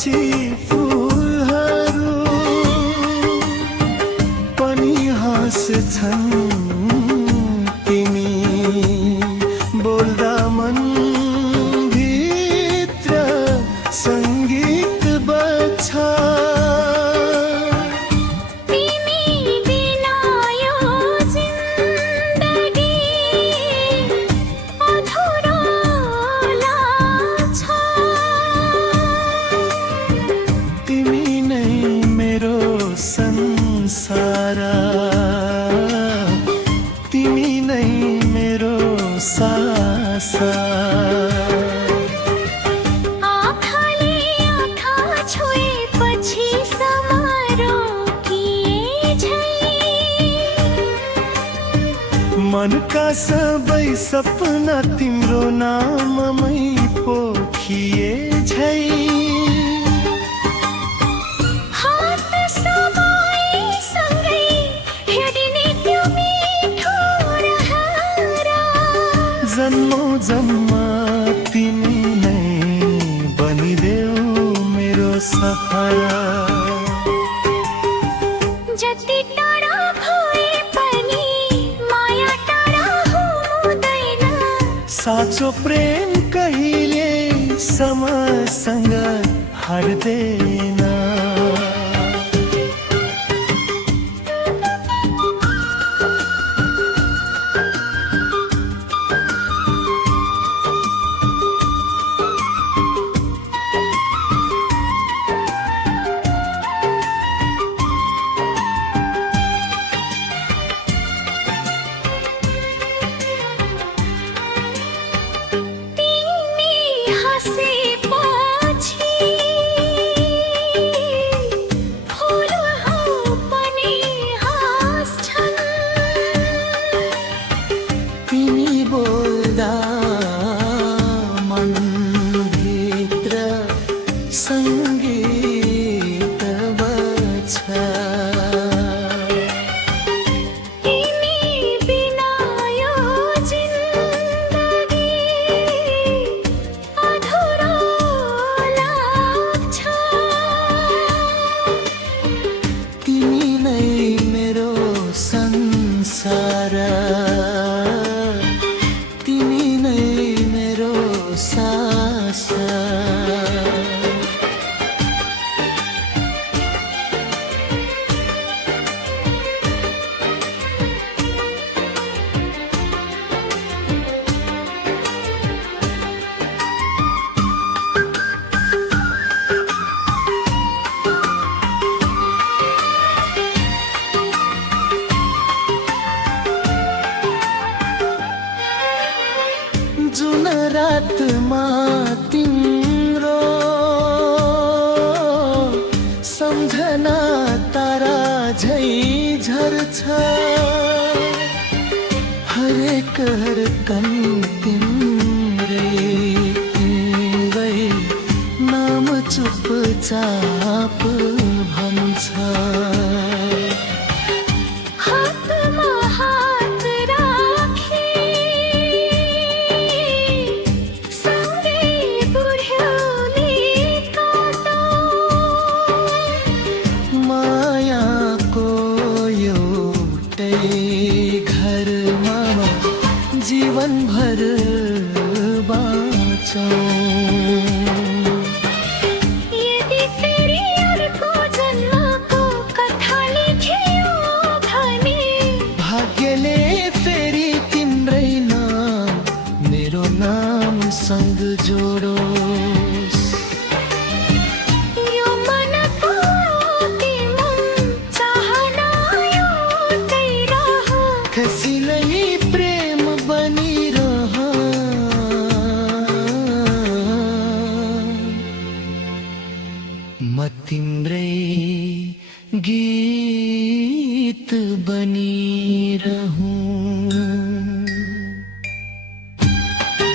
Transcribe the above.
पछि फुलहरू पनि हाँस्छन्। तिमी बोल्दा मन भित्र सङ्गीत बज्छ। तिमी नै मेरो सासा। आँखाले आँखा छोएपछि समारो किए झै। मनका सबै सपना तिम्रो नाममै पोखिए झै। जन्मौ जन्म तिमी नै बनिदेऊ मेरो सहारा। जति टाढा भए पनि माया टाढा हुँदैन। साँचो प्रेम कहिले समयसँग हार्दैन। सङ्गीत बज्छ। तिमी बिना यो जिन्दगी अधुरो लाग्छ। तिमी नै मेरो संसार। तिमी नै मेरो सास। जुन रातमा तिम्रो सम्झना तारा झै झर्छ। हरेक हरकन तिम्रै नाम चुपचाप भन्छ। जीवन भर बाँचौँ। यदि फेरि अर्को जन्मको कथा लेख्यो भने भाग्यले फेरि तिम्रै नाम मेरो नामसँग जोडोस्। यो मनको तिम्रो चाहना एउटै रहोस्। खसीलाई प्रेम बनिरह। म तिम्रै गीत बनिरहूँ।